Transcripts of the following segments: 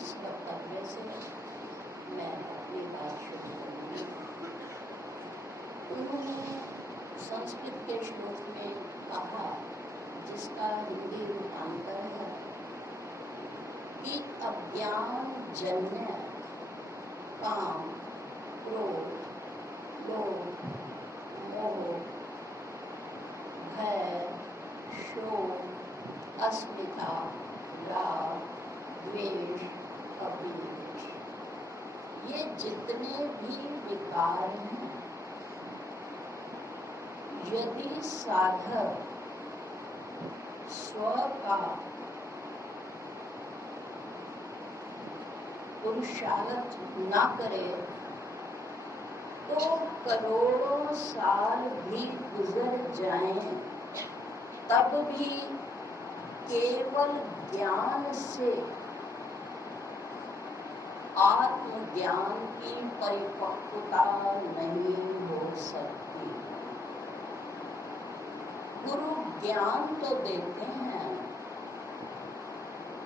इस वक्तव्य से मैं अपनी बात शुरू करूँगी। उन्होंने संस्कृत के श्लोक में कहा, जिसका हिंदी रूपांतर है कि अज्ञान जन्य काम, क्रोध, लोभ, मोह, भय, शोक, अस्मिता, राग, द्वेष, अभिनिवेश, ये जितने भी विकार हैं, यदि साधक स्व का पुरुषार्थ ना करे तो करोड़ों साल भी गुजर जाएं, तब भी केवल ज्ञान से आत्मज्ञान की परिपक्वता नहीं हो सकती। गुरु ज्ञान तो देते हैं,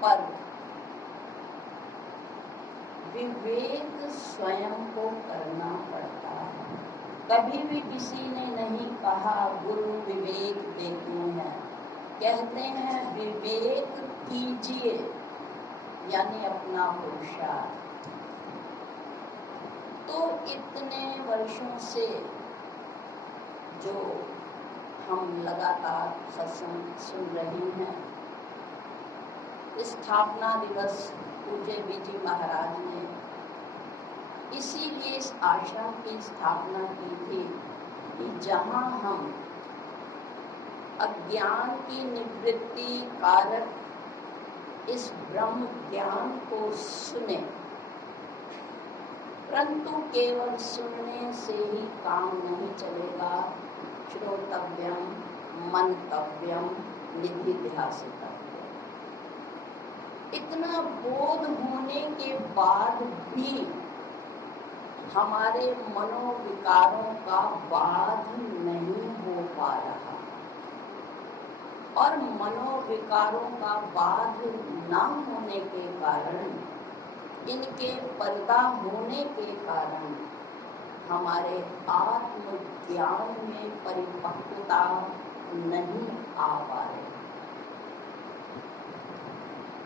पर विवेक स्वयं को करना पड़ता है। कभी भी किसी ने नहीं कहा गुरु विवेक देते हैं, कहते हैं विवेक कीजिए, यानी अपना पुरुषार्थ। तो इतने वर्षों से जो हम लगातार सत्संग सुन रहे हैं, स्थापना दिवस पूज्य बीजी महाराज ने इसीलिए इस आश्रम की स्थापना की थी कि जहाँ हम अज्ञान की निवृत्ति कारक इस ब्रह्म ज्ञान को सुने, परंतु केवल सुनने से ही काम नहीं चलेगा। श्रोतव्यम, मंतव्यम, निधिध्यासितव्यम। इतना बोध होने के बाद भी हमारे मनोविकारों का बाध नहीं हो पा रहा, और मनोविकारों का बाध न होने के कारण, इनके पर्दा होने के कारण हमारे आत्मज्ञान में परिपक्वता नहीं आ पा रही।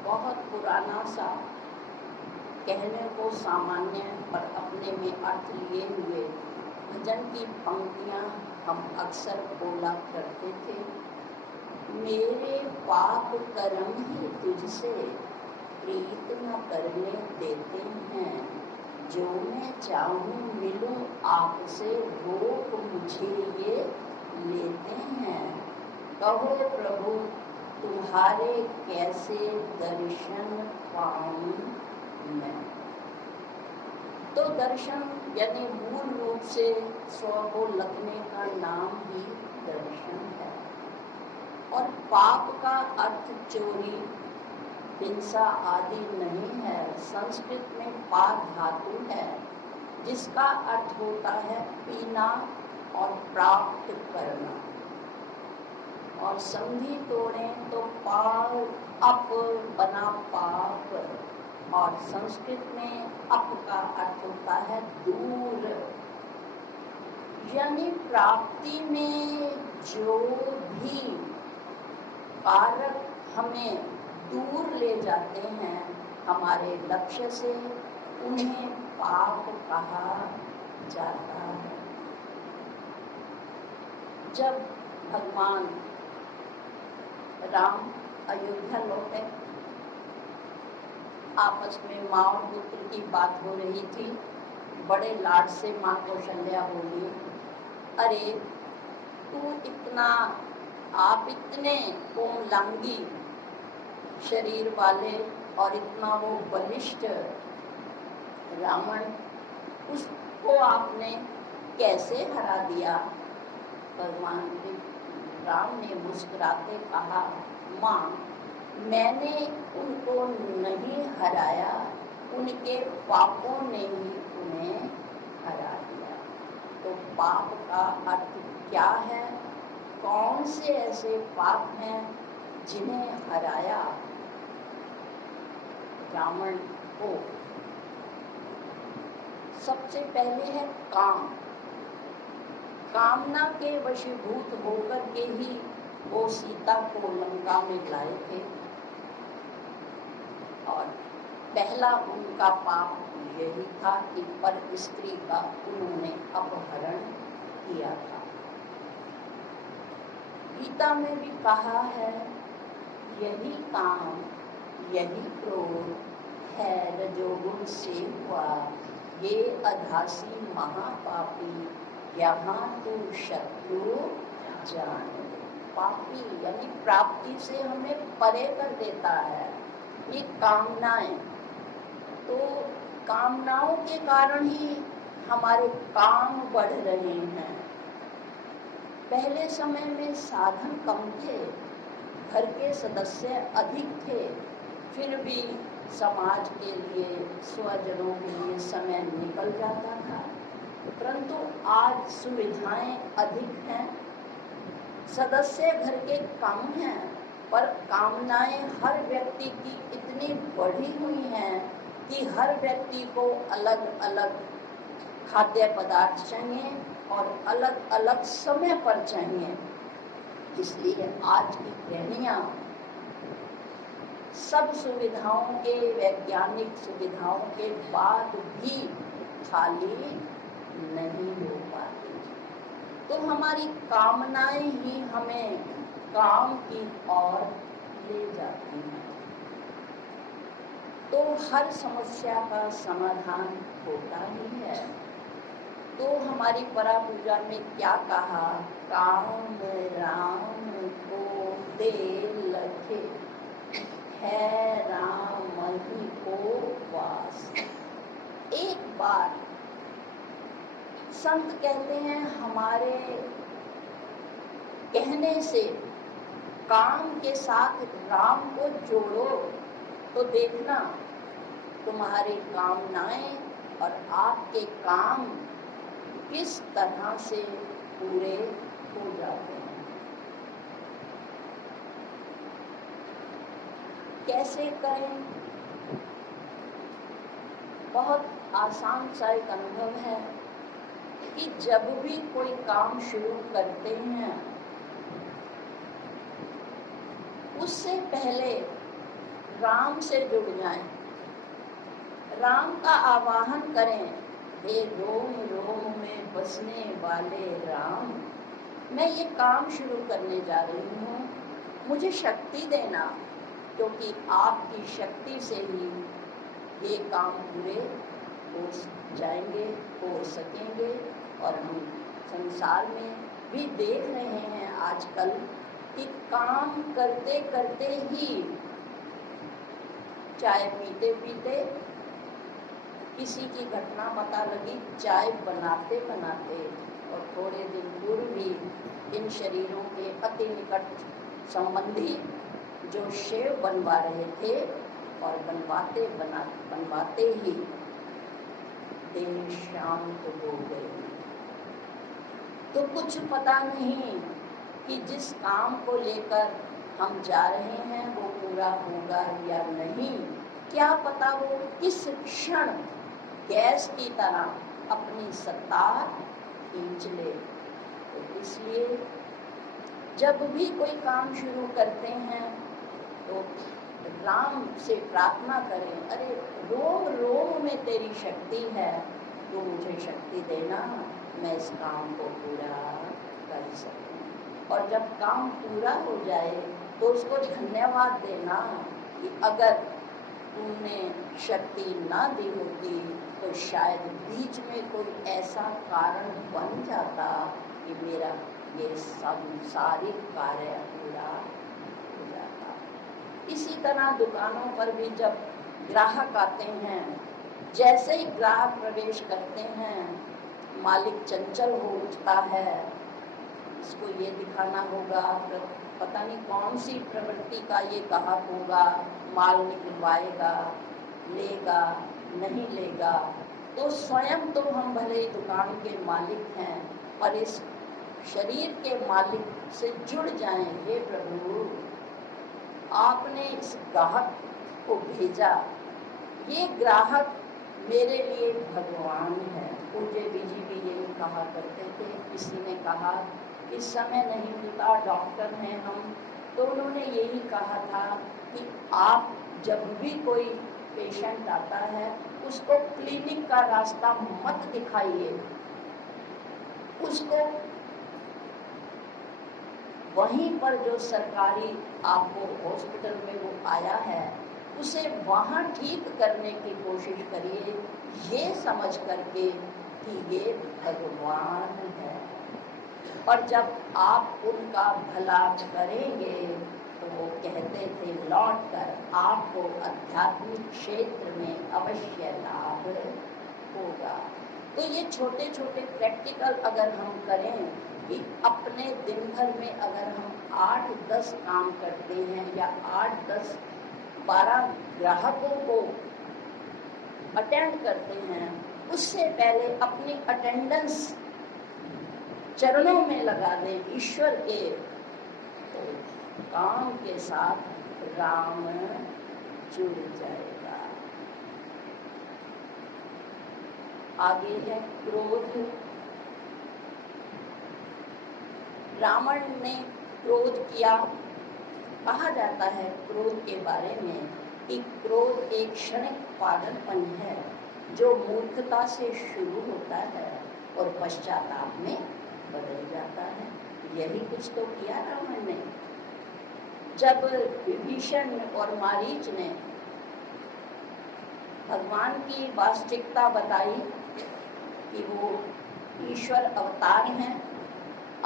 बहुत पुराना सा, कहने को सामान्य पर अपने में अर्थ लिए हुए भजन की पंक्तियां हम अक्सर बोला करते थे। मेरे पाप कर्म ही तुझसे प्रीत न करने देते हैं, जो मैं चाहूं मिलूं आपसे, रोक मुझे ये लेते हैं। कहो प्रभु तुम्हारे कैसे दर्शन पाऊं मैं। तो दर्शन यानी मूल रूप से स्व को लगने का नाम ही दर्शन है। और पाप का अर्थ चोरी, हिंसा आदि नहीं है। संस्कृत में पा धातु है, जिसका अर्थ होता है पीना और प्राप्त करना। और संधि तोड़ें तो पाप अप बना पाप, और संस्कृत में अप का अर्थ होता है दूर। यानी प्राप्ति में जो भी कारक हमें दूर ले जाते हैं हमारे लक्ष्य से, उन्हें पाप कहा जाता है। जब भगवान राम अयोध्या लौटे, आपस में माँ और पुत्र की बात हो रही थी। बड़े लाड से माँ कौशल्या बोली, अरे तू इतना, आप इतने कोमलांगी शरीर वाले और इतना वो बलिष्ठ रावण, उसको आपने कैसे हरा दिया। भगवान राम ने मुस्कुराते कहा, माँ मैंने उनको नहीं हराया, उनके पापों ने ही उन्हें हरा दिया। तो पाप का अर्थ क्या है? कौन से ऐसे पाप हैं जिन्हें हराया? रावण ओ, सबसे पहले है काम। कामना के वशीभूत होकर के ही वो सीता को लंका में लाए थे, और पहला उनका पाप यही था कि पर स्त्री का उन्होंने अपहरण किया था। गीता में भी कहा है, यही काम यही क्रोध है रजोगुण से हुआ, ये अधासी महापापी यहाँ तू शत्रु जान। पापी यानी प्राप्ति से हमें परे कर देता है ये कामनाएं। तो कामनाओं के कारण ही हमारे काम बढ़ रहे हैं। पहले समय में साधन कम थे, घर के सदस्य अधिक थे, फिर भी समाज के लिए, स्वजनों के लिए समय निकल जाता था। परंतु आज सुविधाएं अधिक हैं, सदस्य घर के कम हैं, पर कामनाएं हर व्यक्ति की इतनी बढ़ी हुई हैं कि हर व्यक्ति को अलग अलग खाद्य पदार्थ चाहिए और अलग अलग समय पर चाहिए। इसलिए आज की गृहणियां सब सुविधाओं के, वैज्ञानिक सुविधाओं के बाद भी खाली नहीं हो पाती। तो हमारी कामनाएं ही हमें काम की ओर ले जाती हैं। तो हर समस्या का समाधान होता ही है। तो हमारी परा पूजा में क्या कहा, काम राम को दे लखे, है राम ही को वास। एक बार संत कहते हैं, हमारे कहने से काम के साथ राम को जोड़ो तो देखना तुम्हारी कामनाएं और आपके काम किस तरह से पूरे हो जाते हैं। कैसे करें? बहुत आसान सा एक अनुभव है कि जब भी कोई काम शुरू करते हैं उससे पहले राम से जुड़ जाएं, राम का आवाहन करें। हे रोम रोम में बसने वाले राम, मैं ये काम शुरू करने जा रही हूँ, मुझे शक्ति देना, क्योंकि आपकी शक्ति से ही ये काम पूरे हो जाएंगे, हो सकेंगे। और हम संसार में भी देख रहे हैं आजकल कि काम करते करते ही, चाय पीते पीते किसी की घटना पता लगी, चाय बनाते बनाते, और थोड़े दिन पूर्व भी इन शरीरों के अति निकट संबंधी जो शेव बनवा रहे थे, और बनवाते ही देर शांत हो गई। तो कुछ पता नहीं कि जिस काम को लेकर हम जा रहे हैं वो पूरा होगा या नहीं। क्या पता वो किस क्षण गैस की तरह अपनी सत्ता खींच ले। तो इसलिए जब भी कोई काम शुरू करते हैं तो राम से प्रार्थना करें, अरे रोम रोम में तेरी शक्ति है, तो मुझे शक्ति देना, मैं इस काम को पूरा कर सकूं। और जब काम पूरा हो जाए तो उसको धन्यवाद देना कि अगर तुमने शक्ति ना दी होती तो शायद बीच में कोई ऐसा कारण बन जाता कि मेरा ये सांसारिक कार्य पूरा हो जाता। इसी तरह दुकानों पर भी जब ग्राहक आते हैं, जैसे ही ग्राहक प्रवेश करते हैं, मालिक चंचल हो उठता है, इसको ये दिखाना होगा, पता नहीं कौन सी प्रवृत्ति का ये ग्राहक होगा, माल निकलवाएगा, लेगा नहीं लेगा। तो स्वयं तो हम भले ही दुकान के मालिक हैं, और इस शरीर के मालिक से जुड़ जाएं। हे प्रभु, आपने इस ग्राहक को भेजा, ये ग्राहक मेरे लिए भगवान है। पूज्य बीजी भी यही कहा करते थे। किसी ने कहा इस समय नहीं मिलता, डॉक्टर हैं हम, तो उन्होंने यही कहा था कि आप जब भी कोई पेशेंट आता है उसको क्लिनिक का रास्ता मत दिखाइए, उसको वहीं पर जो सरकारी आपको हॉस्पिटल में वो आया है उसे वहाँ ठीक करने की कोशिश करिए, ये समझ करके कि ये भगवान है। और जब आप उनका भला करेंगे तो वो कहते थे लौट कर आपको आध्यात्मिक क्षेत्र में अवश्य लाभ होगा। तो ये छोटे छोटे प्रैक्टिकल अगर हम करें कि अपने दिन भर में अगर हम 8-10 काम करते हैं या 8-10-12 ग्राहकों को अटेंड करते हैं, उससे पहले अपनी अटेंडेंस चरणों में लगा दें ईश्वर के, तो काम के साथ राम जुड़ जाएगा। आगे है क्रोध। रावण ने क्रोध किया। कहा जाता है क्रोध के बारे में कि क्रोध एक क्षणिक पागलपन है जो मूर्खता से शुरू होता है और पश्चाताप में बदल जाता है। यही कुछ तो किया रावण ने। जब विभीषण और मारीच ने भगवान की वास्तविकता बताई कि वो ईश्वर अवतार हैं,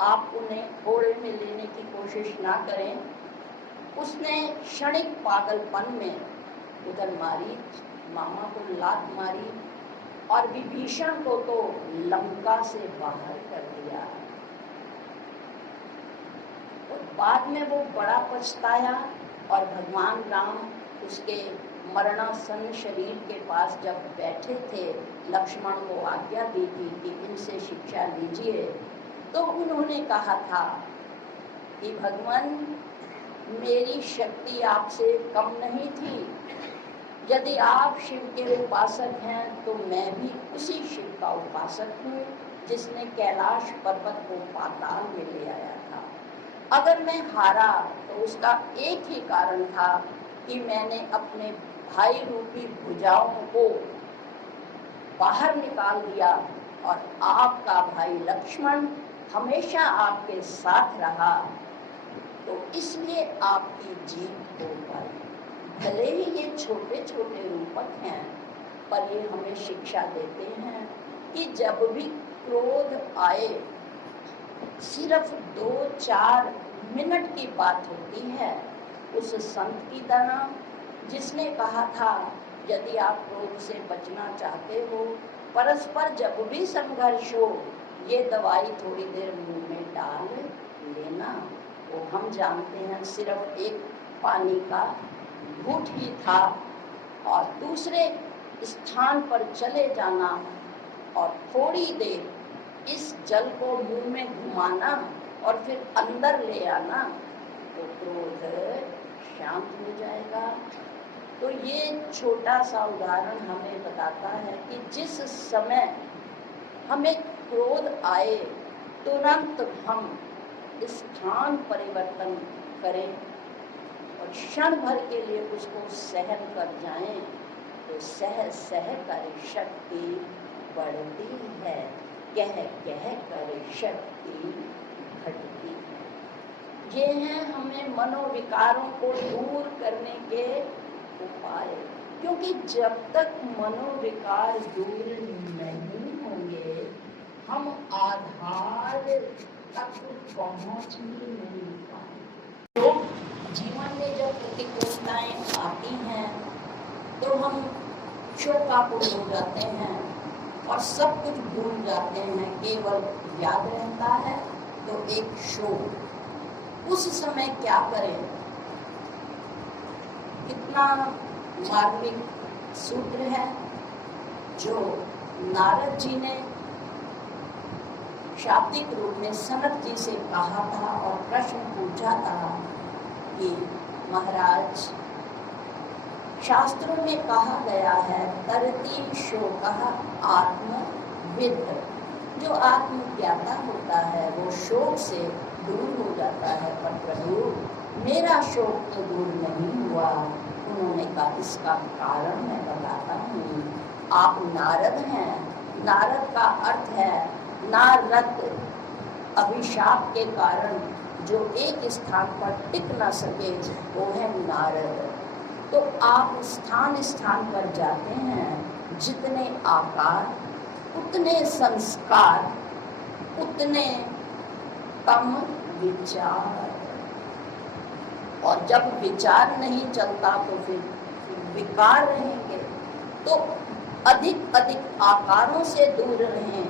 आप उन्हें होड़ में लेने की कोशिश ना करें, उसने क्षणिक पागलपन में उधर मारीच मामा को लात मारी और विभीषण को तो लंका से बाहर कर दिया। और बाद में वो बड़ा पछताया और भगवान राम उसके मरणासन शरीर के पास जब बैठे थे, लक्ष्मण को आज्ञा दी थी कि इनसे शिक्षा लीजिए, तो उन्होंने कहा था कि भगवान मेरी शक्ति आपसे कम नहीं थी, यदि आप शिव के उपासक हैं तो मैं भी उसी शिव का उपासक हूँ जिसने कैलाश पर्वत को पाताल में ले आया था। अगर मैं हारा तो उसका एक ही कारण था कि मैंने अपने भाई रूपी भुजाओं को बाहर निकाल दिया और आपका भाई लक्ष्मण हमेशा आपके साथ रहा, तो इसलिए आपकी जीत हो पाई। भले ही ये छोटे छोटे रूपक हैं, पर ये हमें शिक्षा देते हैं कि जब भी क्रोध आए, सिर्फ 2-4 मिनट की बात होती है। उस संत की तरह जिसने कहा था यदि आप क्रोध से बचना चाहते हो, परस्पर जब भी संघर्ष हो, ये दवाई थोड़ी देर मुंह में डाल लेना। वो हम जानते हैं सिर्फ एक पानी का घूंट ही था और दूसरे स्थान पर चले जाना और थोड़ी देर इस जल को मुंह में घुमाना और फिर अंदर ले आना, तो क्रोध शांत हो जाएगा। तो ये छोटा सा उदाहरण हमें बताता है कि जिस समय हमें क्रोध आए तुरंत हम स्थान परिवर्तन करें और क्षण भर के लिए उसको सहन कर जाएं, तो सह सह कर शक्ति बढ़ती है, कह कह कर शक्ति घटती है। ये हैं हमें मनोविकारों को दूर करने के उपाय, क्योंकि जब तक मनोविकार दूर नहीं होंगे हम आधार तक पहुंच ही नहीं पाएंगे। तो जीवन में जब प्रतिकूलताएं आती हैं तो हम शोकाकुल हो जाते हैं और सब कुछ भूल जाते हैं, केवल याद रहता है तो एक शोक। उस समय क्या करें? कितना मार्मिक सूत्र है जो नारद जी ने शाब्दिक रूप में सनत जी से कहा था और प्रश्न पूछा था कि महाराज शास्त्रों में कहा गया है तरति शोकः आत्मविद। जो आत्मज्ञाता होता है वो शोक से दूर हो जाता है। पर प्रभु मेरा शोक तो दूर नहीं हुआ। उन्होंने कहा इसका कारण मैं बताता हूँ। आप नारद हैं। नारद का अर्थ है नारद, अभिशाप के कारण जो एक स्थान पर टिक न सके वो है नारद। तो आप स्थान स्थान पर जाते हैं, जितने आकार उतने संस्कार उतने कम विचार। और जब विचार नहीं चलता तो फिर विकार रहेंगे। तो अधिक अधिक आकारों से दूर रहें।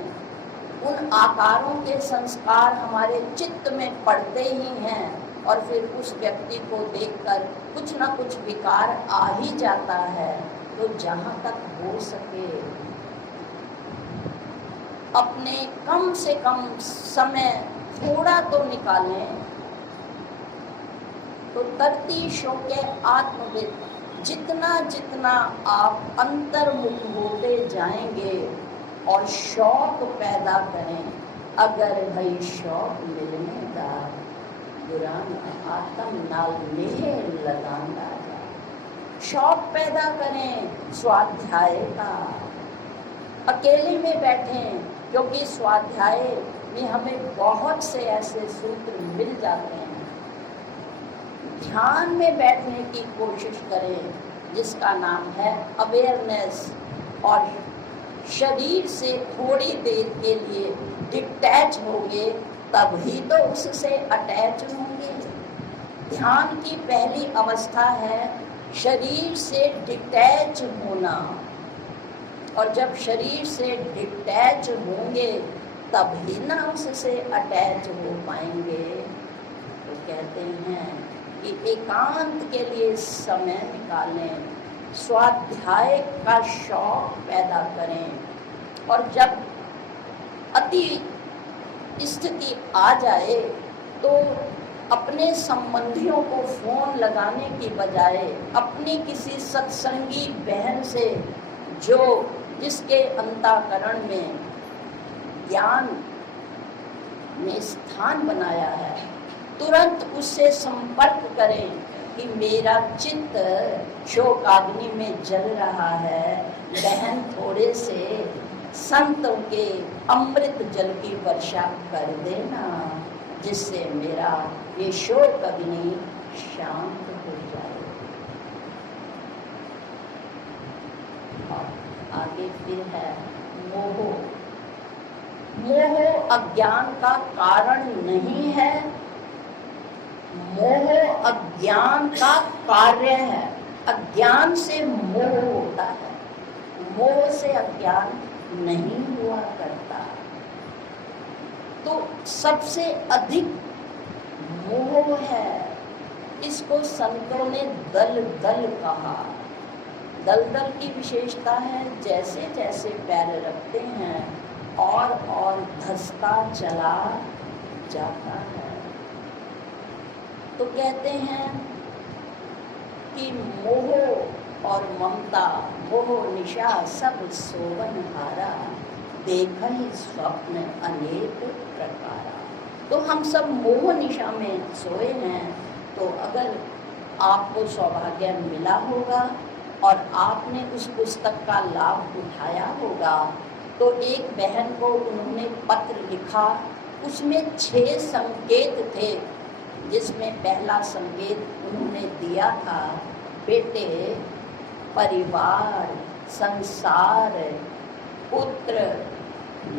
उन आकारों के संस्कार हमारे चित्त में पड़ते ही हैं और फिर उस व्यक्ति को देखकर कुछ ना कुछ विकार आ ही जाता है। तो जहाँ तक हो सके अपने कम से कम समय थोड़ा तो निकालें। तो तरति शोके आत्मविद, जितना जितना आप अंतर्मुख होते जाएंगे और शौक पैदा करें। अगर भाई शौक मिलने का पुराना आत्म नाल लेह लगाना, शौक पैदा करें स्वाध्याय का। अकेले में बैठें, क्योंकि स्वाध्याय में हमें बहुत से ऐसे सूत्र मिल जाते हैं। ध्यान में बैठने की कोशिश करें जिसका नाम है अवेयरनेस। और शरीर से थोड़ी देर के लिए डिटैच होंगे तभी तो उससे अटैच होंगे। ध्यान की पहली अवस्था है शरीर से डिटैच होना। और जब शरीर से डिटैच होंगे तभी ना उससे अटैच हो पाएंगे। तो कहते हैं कि एकांत के लिए समय निकालें, स्वाध्याय का शौक पैदा करें। और जब अति स्थिति आ जाए तो अपने संबंधियों को फोन लगाने की बजाय अपनी किसी सत्संगी बहन से जिसके अंतःकरण में ज्ञान ने स्थान बनाया है, तुरंत उससे संपर्क करें कि मेरा चित्त शोकाग्नि में जल रहा है। बहन थोड़े से संतों के अमृत जल की वर्षा कर देना, जिससे मेरा ये शोक अग्नि शांत हो जाए। और आगे फिर है मोह। मोह अज्ञान का कारण नहीं है, मोह अज्ञान का कार्य है। अज्ञान से मोह होता है, मोह से अज्ञान नहीं हुआ करता। तो सबसे अधिक मोह है, इसको संतों ने दल दल कहा। दल दल की विशेषता है जैसे जैसे पैर रखते हैं और धंसता चला जाता है। तो कहते हैं कि मोह और ममता, मोह निशा सब सोवन हारा, देखहि स्वप्न अनेक प्रकारा। तो हम सब मोह निशा में सोए हैं। तो अगर आपको सौभाग्य मिला होगा और आपने उस पुस्तक का लाभ उठाया होगा, तो एक बहन को उन्होंने पत्र लिखा, उसमें 6 संकेत थे। जिसमें पहला संकेत उन्होंने दिया था, बेटे, परिवार, संसार, पुत्र,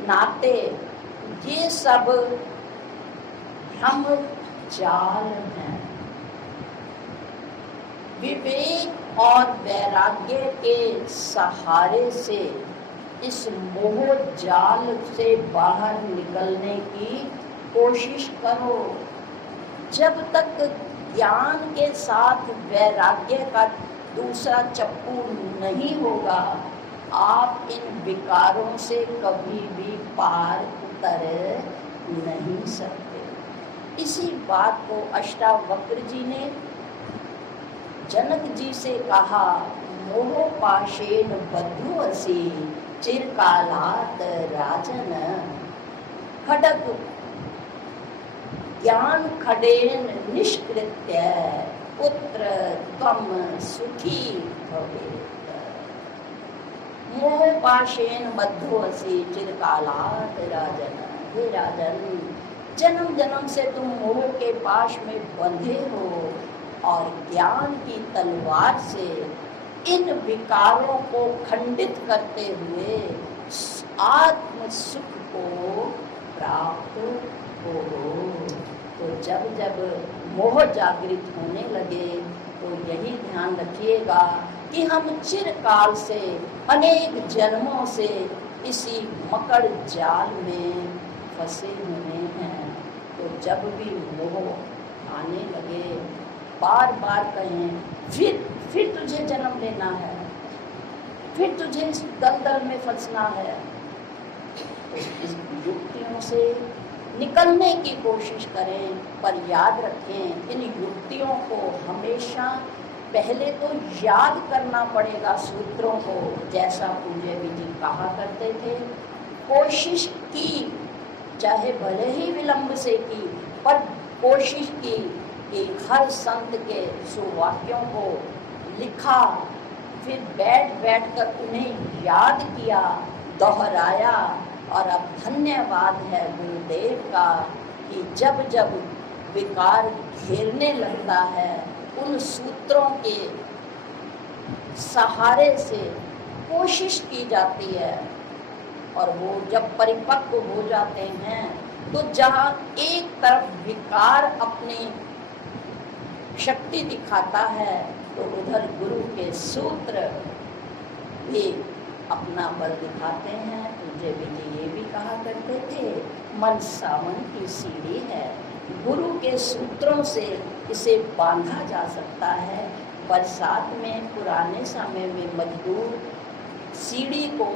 नाते, ये सब भ्रम जाल हैं। विवेक और वैराग्य के सहारे से इस मोह जाल से बाहर निकलने की कोशिश करो। जब तक ज्ञान के साथ वैराग्य का दूसरा चप्पू नहीं होगा, आप इन विकारों से कभी भी पार उतर नहीं सकते। इसी बात को अष्टावक्र जी ने जनक जी से कहा, मोह पाशेन बद्धो असि चिरकालात राजन। खडग ज्ञान खडेन निष्कृत्य पुत्र त्वम सुखी भवेत्। मोह पाशेन बद्धो असि चिरकालात राजन। हे राजन, जन्म जन्म से तुम मोह के पाश में बंधे हो और ज्ञान की तलवार से इन विकारों को खंडित करते हुए आत्म सुख को प्राप्त हो। तो जब जब मोह जागृत होने लगे तो यही ध्यान रखिएगा कि हम चिरकाल से अनेक जन्मों से इसी मकड़ जाल में फंसे हुए हैं। तो जब भी मोह आने लगे बार बार कहें फिर तुझे जन्म लेना है, फिर तुझे इस दलदल में फंसना है। तो इस युक्तियों से निकलने की कोशिश करें, पर याद रखें इन युक्तियों को हमेशा पहले तो याद करना पड़ेगा सूत्रों को। जैसा पूज्य जी कहा करते थे, कोशिश की, चाहे भले ही विलंब से की, पर कोशिश की कि हर संत के सुवाक्यों को लिखा, फिर बैठ बैठ कर उन्हें याद किया, दोहराया। और अब धन्यवाद है गुरुदेव का कि जब जब विकार घेरने लगता है उन सूत्रों के सहारे से कोशिश की जाती है, और वो जब परिपक्व हो जाते हैं तो जहाँ एक तरफ विकार अपनी शक्ति दिखाता है तो उधर गुरु के सूत्र भी अपना बल दिखाते हैं। पूज्य जी ये भी कहा करते थे, मन सावन की सीढ़ी है, गुरु के सूत्रों से इसे बांधा जा सकता है। बरसात में पुराने समय में मजदूर सीढ़ी को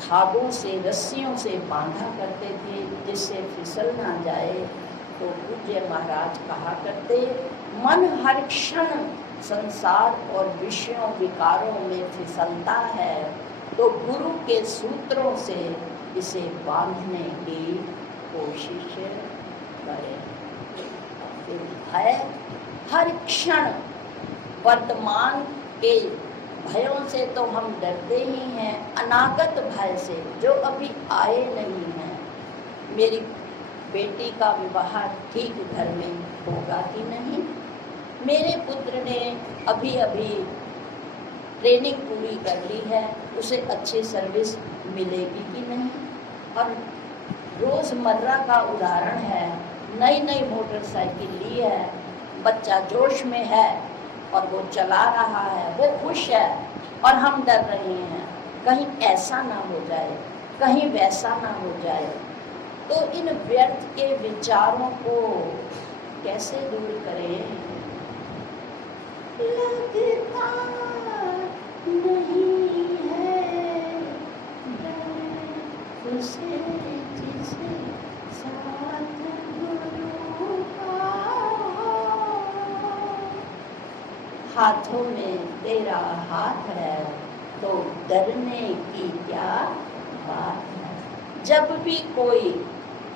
धागों से, रस्सियों से बांधा करते थे जिससे फिसल ना जाए। तो पूज्य महाराज कहा करते, मन हर क्षण संसार और विषयों विकारों में फिसलता है, तो गुरु के सूत्रों से इसे बांधने की कोशिश करें। भय हर क्षण, वर्तमान के भयों से तो हम डरते ही हैं, अनागत भय से जो अभी आए नहीं हैं। मेरी बेटी का विवाह ठीक घर में होगा कि नहीं, मेरे पुत्र ने अभी अभी ट्रेनिंग पूरी कर ली है, उसे अच्छी सर्विस मिलेगी कि नहीं। और रोज़मर्रा का उदाहरण है, नई नई मोटरसाइकिल ली है, बच्चा जोश में है और वो चला रहा है, वो खुश है और हम डर रहे हैं कहीं ऐसा ना हो जाए, कहीं वैसा ना हो जाए। तो इन व्यर्थ के विचारों को कैसे दूर करें? लगता नहीं है डर उसे जिसे साथ गुरु का हो। हाथों में तेरा हाथ है तो डरने की क्या बात है। जब भी कोई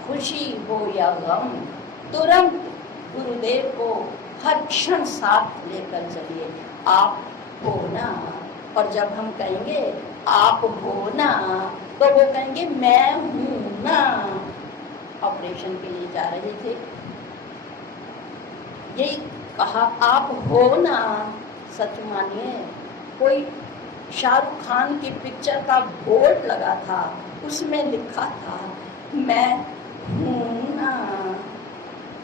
खुशी हो या गम, तुरंत गुरुदेव को हर क्षण साथ लेकर चलिए। आप हो ना, और जब हम कहेंगे आप हो ना तो वो कहेंगे मैं हूँ ना। ऑपरेशन के लिए जा रहे थे, यही कहा आप हो ना। सच मानिए, कोई शाहरुख खान की पिक्चर का बोर्ड लगा था, उसमें लिखा था मैं हूँ ना।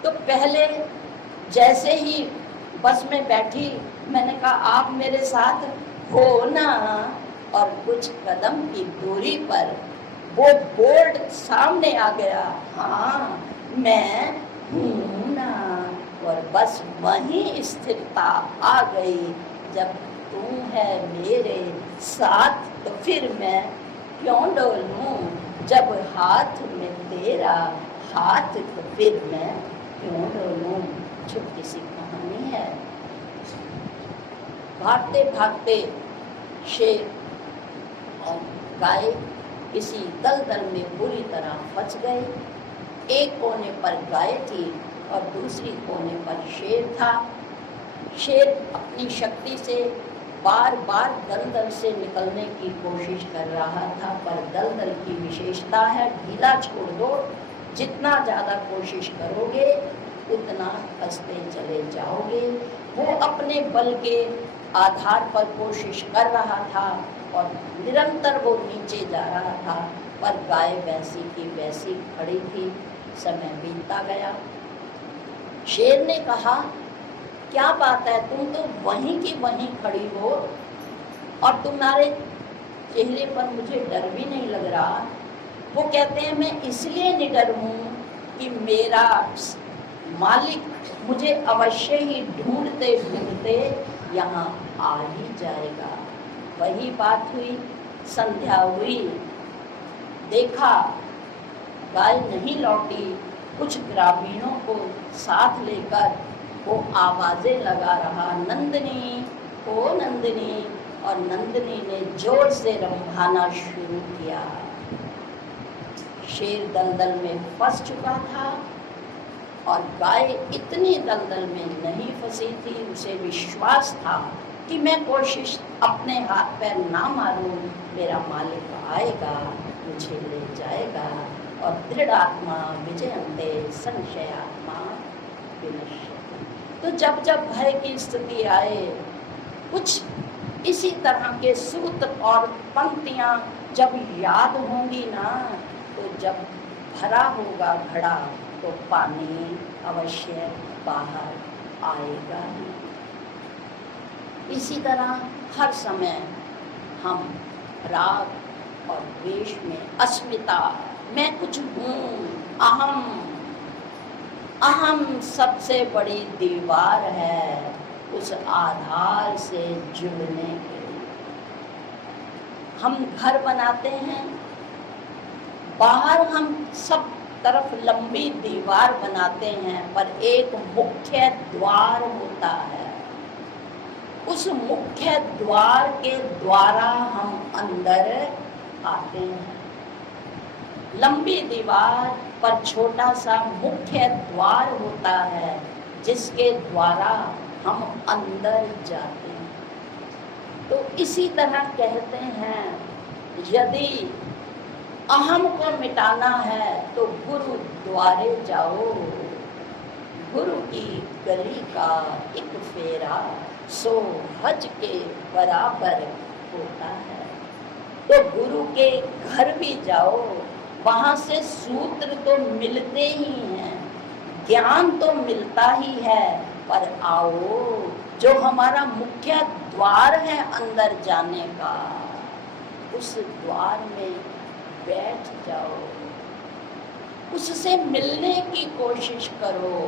तो पहले जैसे ही बस में बैठी मैंने कहा आप मेरे साथ हो ना, और कुछ कदम की दूरी पर वो बोर्ड सामने आ गया, हाँ मैं हूँ ना। और बस वहीं स्थिरता आ गई, जब तू है मेरे साथ तो फिर मैं क्यों डोलूं, जब हाथ में तेरा हाथ तो फिर मैं क्यों डोलूं। छोटी सी कहानी है। भागते भागते शेर और गाय किसी दलदल में बुरी तरह फंस गए। एक कोने पर गाय थी और दूसरी कोने पर शेर था। शेर अपनी शक्ति से बार बार दलदल से निकलने की कोशिश कर रहा था, पर दलदल की विशेषता है ढीला छोड़ दो, जितना ज़्यादा कोशिश करोगे उतना फंसते चले जाओगे। वो अपने बल के आधार पर कोशिश कर रहा था और निरंतर वो नीचे जा रहा था, पर गाय वैसी की वैसी खड़ी थी। समय बीतता गया। शेर ने कहा, क्या बात है, तुम तो वहीं की वहीं खड़ी हो और तुम्हारे चेहरे पर मुझे डर भी नहीं लग रहा। वो कहते हैं, मैं इसलिए निडर हूँ कि मेरा मालिक मुझे अवश्य ही ढूंढते ढूंढते यहाँ आ ही जाएगा। वही बात हुई, संध्या हुई, देखा गाय नहीं लौटी। कुछ ग्रामीणों को साथ लेकर वो आवाजें लगा रहा, नंदिनी ओ नंदिनी, और नंदिनी ने जोर से रंभाना शुरू किया। शेर दलदल में फंस चुका था और गाय इतनी दलदल में नहीं फंसी थी। उसे विश्वास था कि मैं कोशिश अपने हाथ पैर ना मारूं, मेरा मालिक आएगा, मुझे ले जाएगा। और दृढ़ आत्मा विजयन्ते संशयात्मा विनश्यति। तो जब जब भय की स्थिति आए, कुछ इसी तरह के सूत्र और पंक्तियां जब याद होंगी ना, तो जब भरा होगा घड़ा तो पानी अवश्य बाहर आएगा ही। इसी तरह हर समय हम राग और द्वेष में अस्मिता, मैं कुछ हूँ, अहम सबसे बड़ी दीवार है उस आधार से जुड़ने के लिए। हम घर बनाते हैं, बाहर हम सब तरफ लंबी दीवार बनाते हैं, पर एक मुख्य द्वार होता है। उस मुख्य द्वार के द्वारा हम अंदर आते हैं। लंबी दीवार पर छोटा सा मुख्य द्वार होता है, जिसके द्वारा हम अंदर जाते हैं। तो इसी तरह कहते हैं, यदि अहम को मिटाना है तो गुरु द्वारे जाओ। गुरु की गली का एक फेरा 100 हज के बराबर होता है। तो गुरु के घर भी जाओ, वहाँ से सूत्र तो मिलते ही हैं, ज्ञान तो मिलता ही है, पर आओ जो हमारा मुख्य द्वार है अंदर जाने का, उस द्वार में बैठ जाओ, उससे मिलने की कोशिश करो।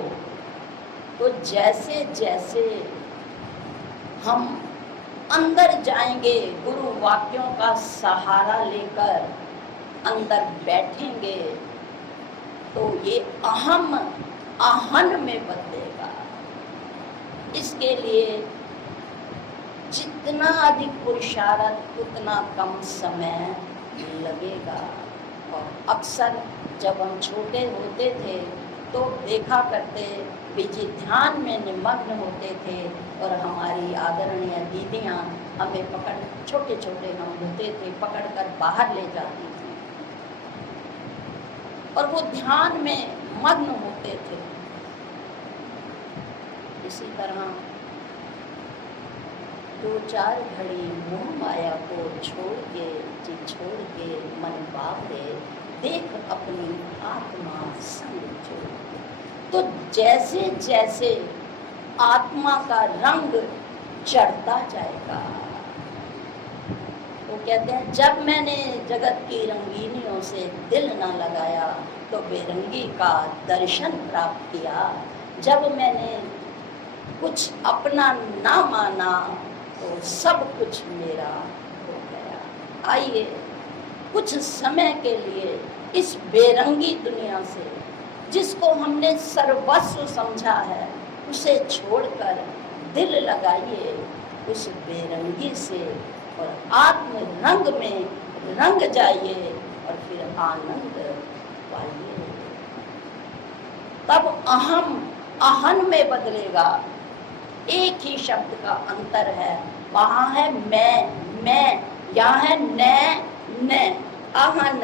तो जैसे जैसे हम अंदर जाएंगे, गुरु वाक्यों का सहारा लेकर अंदर बैठेंगे, तो ये अहम आहन में बदलेगा। इसके लिए जितना अधिक पुरुषार्थ उतना कम समय लगेगा। और अक्सर जब हम छोटे होते थे तो देखा करते, विधि ध्यान में निमग्न होते थे और हमारी आदरणीय दीदियाँ हमें पकड़, छोटे छोटे हम होते थे, पकड़कर बाहर ले जाती थी और वो ध्यान में मग्न होते थे। इसी तरह 2-4 घड़ी मोह माया को छोड़ के, जी छोड़ के मन बावरे, देख अपनी आत्मा संग छोड़। तो जैसे जैसे आत्मा का रंग चढ़ता जाएगा, वो कहते हैं, जब मैंने जगत की रंगीनियों से दिल न लगाया तो बेरंगी का दर्शन प्राप्त किया। जब मैंने कुछ अपना ना माना तो सब कुछ मेरा हो गया। आइए कुछ समय के लिए इस बेरंगी दुनिया से, जिसको हमने सर्वस्व समझा है, उसे छोड़कर दिल लगाइए उस बेरंगी से और आत्म रंग में रंग जाइए और फिर आनंद पाइए। तब अहम अहन में बदलेगा। एक ही शब्द का अंतर है, वहां है मैं, यहाँ है न अहन।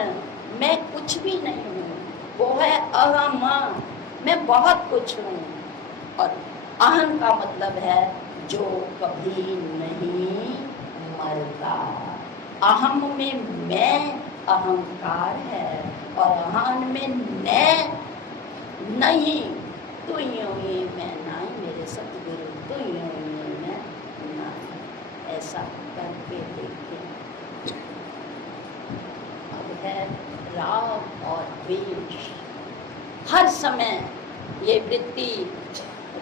मैं कुछ भी नहीं हूँ, वो है अहम, मैं बहुत कुछ हूँ। और अहन का मतलब है जो कभी नहीं मरता। अहम में मैं अहंकार है और अहन में नहीं। तू यूं ही मैं नाई मेरे सतगुरु, तू यूं ही मैं नाई। ऐसा करके देखें। अब है राग और द्वेष। हर समय ये वृत्ति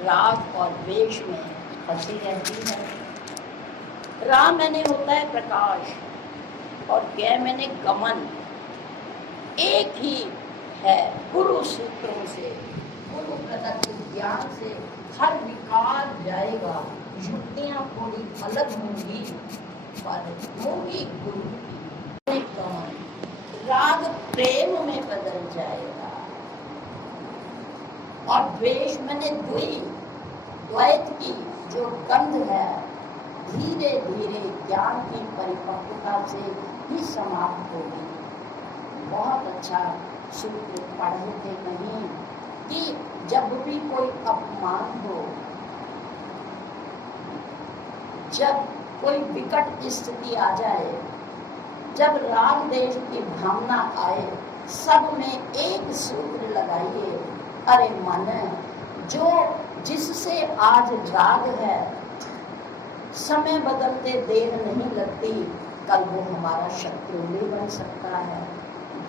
राग और द्वेष में फंसी रहती है। रा मैंने होता है प्रकाश और ग मैंने गमन। एक ही है। गुरु सूत्रों से, गुरु प्रदत्त ज्ञान से हर विकार जाएगा। युक्तियां थोड़ी अलग होंगी पर होगी गुरु की। राग प्रेम में बदल जाएगा और द्वेष मैंने द्वैत की जो गंध है धीरे धीरे ज्ञान की परिपक्वता से ही समाप्त होगी। बहुत अच्छा सूत्र पढ़े थे कहीं कि जब भी कोई अपमान हो, जब कोई विकट स्थिति आ जाए, जब राग देश की भावना आए, सब में एक सूत्र लगाइए। अरे मन, जो जिससे आज राग है, समय बदलते देर नहीं लगती, कल वो हमारा शत्रु भी बन सकता है।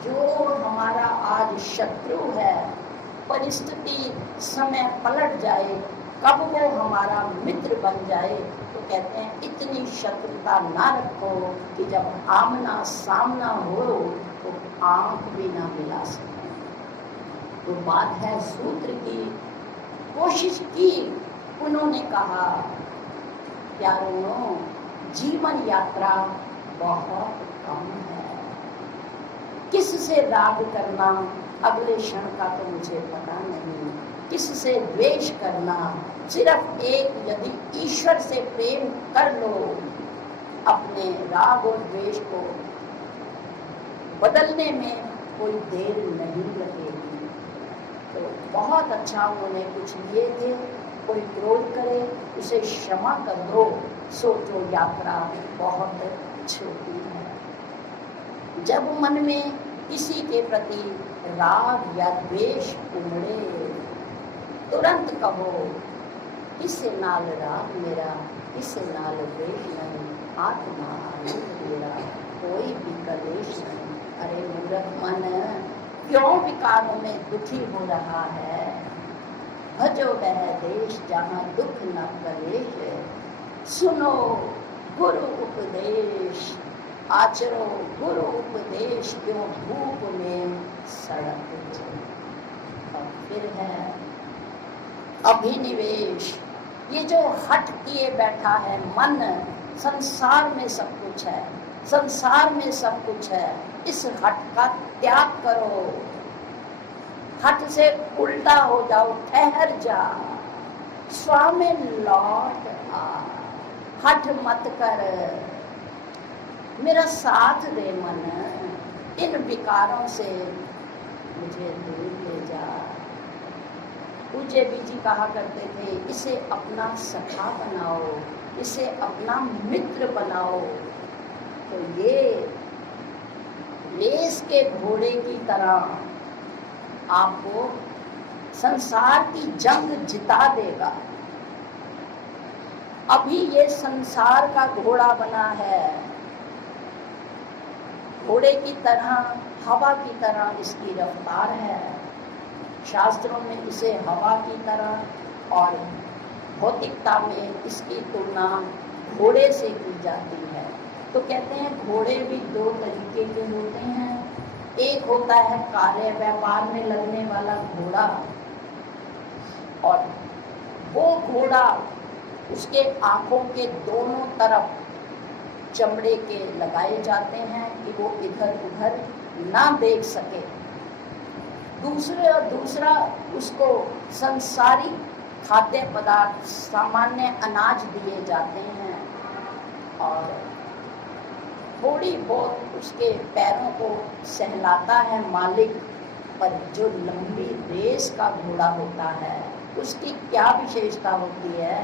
जो हमारा आज शत्रु है, परिस्थिति समय पलट जाए, कब वो हमारा मित्र बन जाए। तो कहते हैं इतनी शत्रुता ना रखो कि जब आमना सामना हो तो आंख भी ना मिला सके। तो बात है सूत्र की। कोशिश की, उन्होंने कहा प्यारों, जीवन यात्रा बहुत कम है। किससे राग करना अगले क्षण का तो मुझे पता नहीं, किससे द्वेष करना। सिर्फ एक, यदि ईश्वर से प्रेम कर लो, अपने राग और द्वेष को बदलने में कोई देर नहीं लगेगी। तो बहुत अच्छा उन्होंने कुछ लिए थे। कोई क्रोध करे उसे क्षमा कर दो, सोचो यात्रा बहुत छोटी है। जब मन में किसी के प्रति राग या द्वेष उमड़े, तुरंत कहो किसे नाल राग मेरा, किसे नाल द्वेष नहीं, आत्मा आनंद मेरा, कोई भी कलेश नहीं। अरे मूर्ख मन, क्यों विकारों में दुखी हो रहा है? भजो वह देश जहाँ दुख न कलेश। सुनो गुरु उपदेश, आचरो गुरु उपदेश, क्यों धूप में सड़क। और फिर है अभिनिवेश। ये जो हट किए बैठा है मन, संसार में सब कुछ है, संसार में सब कुछ है, इस हट का त्याग करो। हट से उल्टा हो जाओ, ठहर जा, स्वामी लौट आ। हट मत कर, मेरा साथ दे मन, इन विकारों से मुझे दूर ले जा। पूज्य बीजी कहा करते थे, इसे अपना सखा बनाओ, इसे अपना मित्र बनाओ। तो ये रेस के घोड़े की तरह आपको संसार की जंग जिता देगा। अभी ये संसार का घोड़ा बना है, घोड़े की तरह, हवा की तरह इसकी रफ्तार है। शास्त्रों में इसे हवा की तरह और भौतिकता में इसकी तुलना घोड़े से की जाती है। तो कहते हैं घोड़े भी दो तरीके के होते हैं। एक होता है कार्य व्यापार में लगने वाला घोड़ा, और वो घोड़ा उसके आंखों के दोनों तरफ चमड़े के लगाए जाते हैं कि वो इधर उधर ना देख सके। दूसरा उसको संसारिक खाद्य पदार्थ, सामान्य अनाज दिए जाते हैं और थोड़ी बहुत उसके पैरों को सहलाता है मालिक। पर जो लंबी रेस का घोड़ा होता है उसकी क्या विशेषता होती है?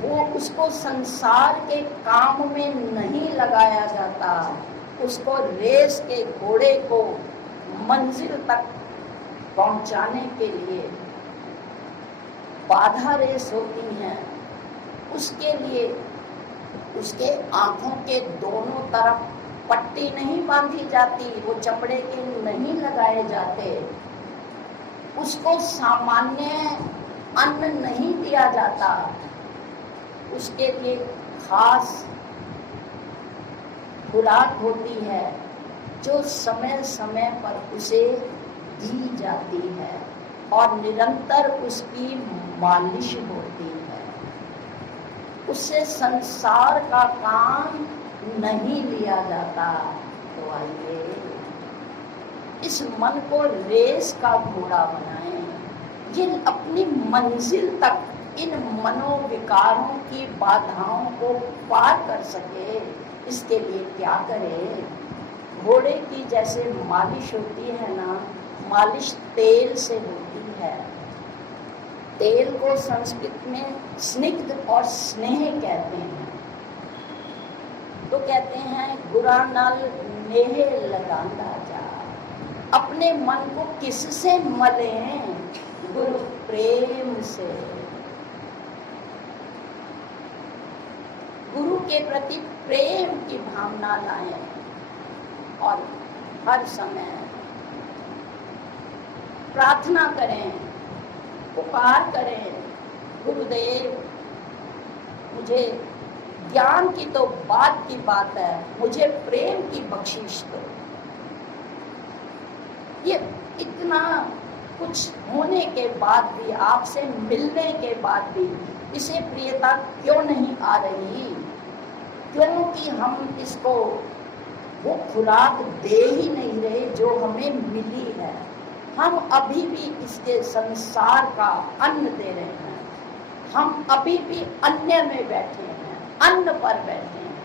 वो उसको संसार के काम में नहीं लगाया जाता, उसको रेस के घोड़े को मंजिल तक पहुंचाने के लिए बाधा रेस होती है। उसके लिए उसके आंखों के दोनों तरफ पट्टी नहीं बांधी जाती, वो चमड़े के नहीं लगाए जाते, उसको सामान्य अन्न नहीं दिया जाता, उसके लिए खास खुराक होती है जो समय समय पर उसे दी जाती है और निरंतर उसकी मालिश होती है। उससे संसार का काम नहीं लिया जाता। तो आइए इस मन को रेस का घोड़ा बनाएं, ये अपनी मंजिल तक इन मनोविकारों की बाधाओं को पार कर सके। इसके लिए क्या करें? घोड़े की जैसे मालिश होती है ना, मालिश तेल से होती है। तेल को संस्कृत में स्निग्ध और स्नेह कहते हैं। तो कहते हैं गुरा नल नेह लगांदा जा। अपने मन को किससे मलें? गुरु प्रेम से। गुरु के प्रति प्रेम की भावना लाएं और हर समय प्रार्थना करें, पुकार करें, गुरुदेव मुझे ज्ञान की तो बात की बात है, मुझे प्रेम की बख्शिश दो। ये इतना कुछ होने के बाद भी, आपसे मिलने के बाद भी इसे प्रियता क्यों नहीं आ रही? क्योंकि हम इसको वो खुराक दे ही नहीं रहे जो हमें मिली है। हम अभी भी इसके संसार का अन्न दे रहे हैं, हम अभी भी अन्य में बैठे हैं, अन्न पर बैठे हैं।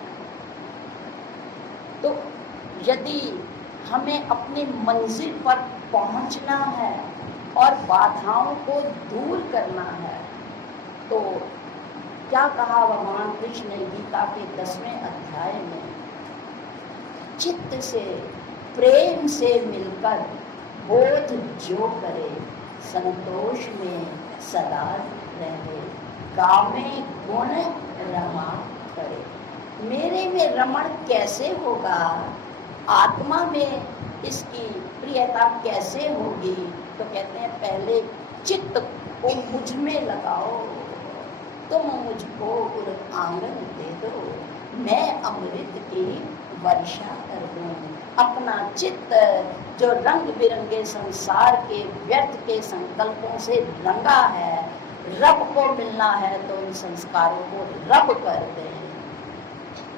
तो यदि हमें अपनी मंजिल पर पहुंचना है और बाधाओं को दूर करना है, तो क्या कहा भगवान कृष्ण ने गीता के 10वें अध्याय में? चित्त से प्रेम से मिलकर बोध जो करे, संतोष में सदा रहे, गाँव में गुण रमा करे। मेरे में रमण कैसे होगा? आत्मा में इसकी प्रियता कैसे होगी? तो कहते हैं पहले चित्त को मुझ में लगाओ। तुम मुझको गुरु आंगन दे दो, मैं अमृत की वर्षा कर दूं। अपना चित्त जो रंग बिरंगे संसार के व्यर्थ के संकल्पों से रंगा है, रब को मिलना है तो इन संस्कारों को रब कर दें।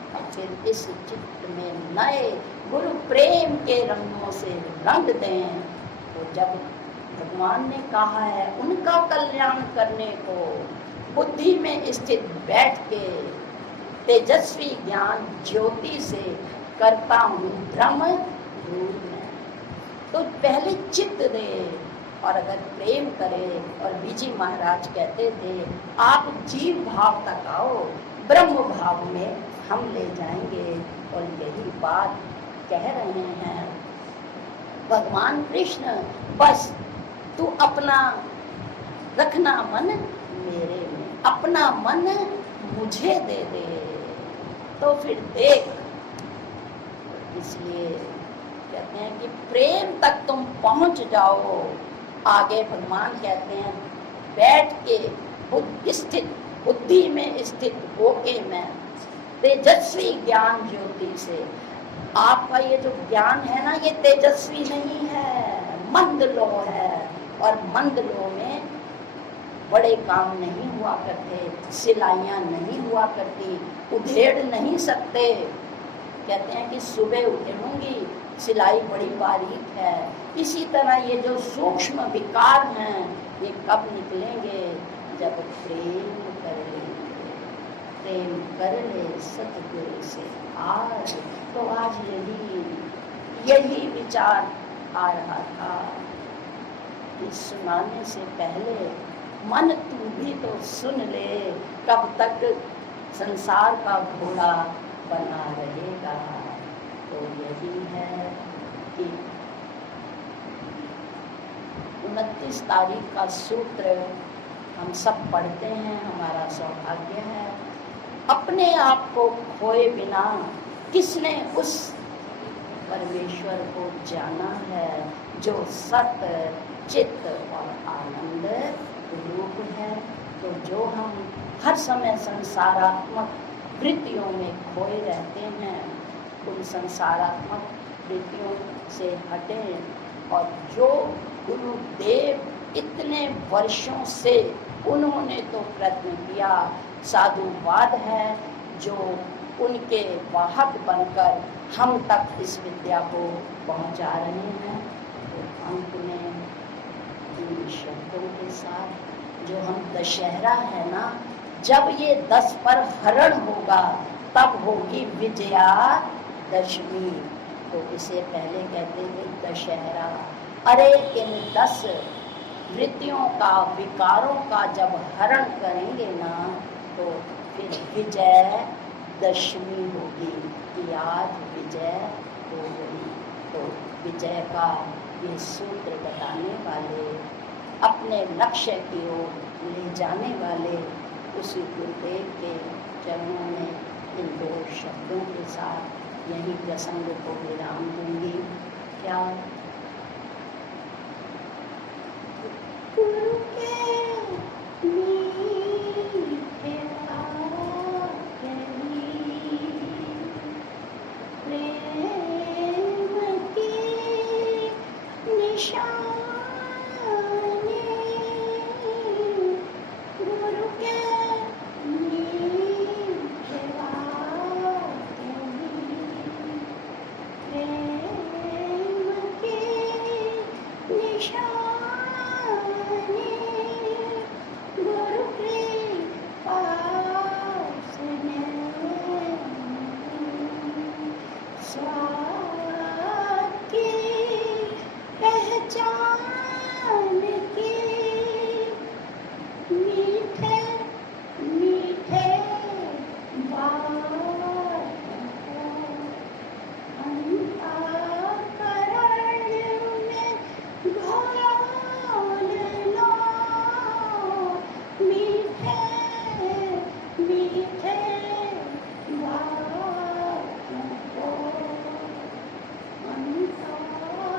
और फिर इस चित्त में नए गुरु प्रेम के रंगों से रंग दें। तो जब भगवान ने कहा है उनका कल्याण करने को, बुद्धि में स्थित बैठ के तेजस्वी ज्ञान ज्योति से करता हूँ भ्रम दूर में, तो पहले चित्त दे और अगर प्रेम करे। और बीजी महाराज कहते थे आप जीव भाव तक आओ, ब्रह्म भाव में हम ले जाएंगे। और यही बात कह रहे हैं भगवान कृष्ण, बस तू अपना रखना मन मेरे में, अपना मन मुझे दे दे तो फिर देख। इसलिए कहते हैं कि प्रेम तक तुम पहुंच जाओ। आगे भगवान कहते हैं बैठ के स्थित बुद्धि में स्थित होके मैं तेजस्वी ज्ञान ज्योति से। आपका ये जो ज्ञान है ना, ये तेजस्वी नहीं है, मंद लो है। और मंद लो में बड़े काम नहीं हुआ करते, सिलाइयाँ नहीं हुआ करती, उधेड़ नहीं सकते। कहते हैं कि सुबह उधेड़ूंगी, सिलाई बड़ी बारीक है। इसी तरह ये जो सूक्ष्म विकार हैं ये कब निकलेंगे? जब प्रेम कर लेंगे। प्रेम कर ले सतगुरु से आज। तो आज यही विचार आ रहा था कि सुनाने से पहले मन तू भी तो सुन ले, कब तक संसार का घोड़ा बना रहेगा। तो यही है कि 29 तारीख का सूत्र हम सब पढ़ते हैं, हमारा सौभाग्य है। अपने आप को खोए बिना किसने उस परमेश्वर को जाना है जो सत चित्त और आनंद रूप है। तो जो हम हर समय संसारात्मक वृत्तियों में खोए रहते हैं, उन संसारात्मक वृत्तियों से हटें। और जो गुरुदेव इतने वर्षों से उन्होंने तो प्रयत्न किया, साधुवाद है जो उनके वाहक बनकर हम तक इस विद्या को पहुंचा रहे हैं। तो अंत में इन शब्दों के साथ जो हम दशहरा है ना, जब ये 10 पर हरण होगा तब होगी विजयादशमी। तो इसे पहले कहते थे दशहरा। अरे इन 10 वृत्तियों का, विकारों का जब हरण करेंगे ना, तो फिर विजय दशमी होगी कि आज विजय हो गई। तो विजय का ये सूत्र बताने वाले, अपने लक्ष्य की ओर ले जाने वाले उसी गुरुदेव के चरणों में इन 2 शब्दों के साथ यही प्रसंग को विराम दूंगी। क्या गुरु के मीठे प्रेम की निशानी, गुरु के मीठे प्रेम की निशानी, गुरु कृपा से स्वाद की पहचान की, मीठे मीठे बात अंतःकरण में घोल लो, मीठे मीठे बातों को अंतःकरण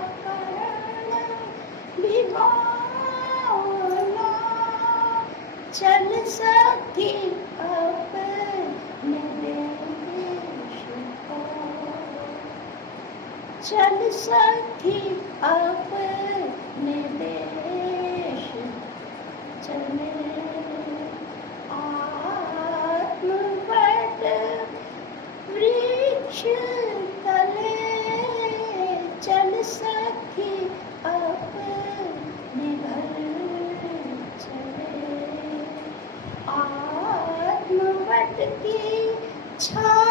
भिगो लो। चल सखी अपने देश को, चल सखी अपने देश चले, आत्मवट वृक्ष तले, चल सखी अपने घर चले, आत्मवट की छाया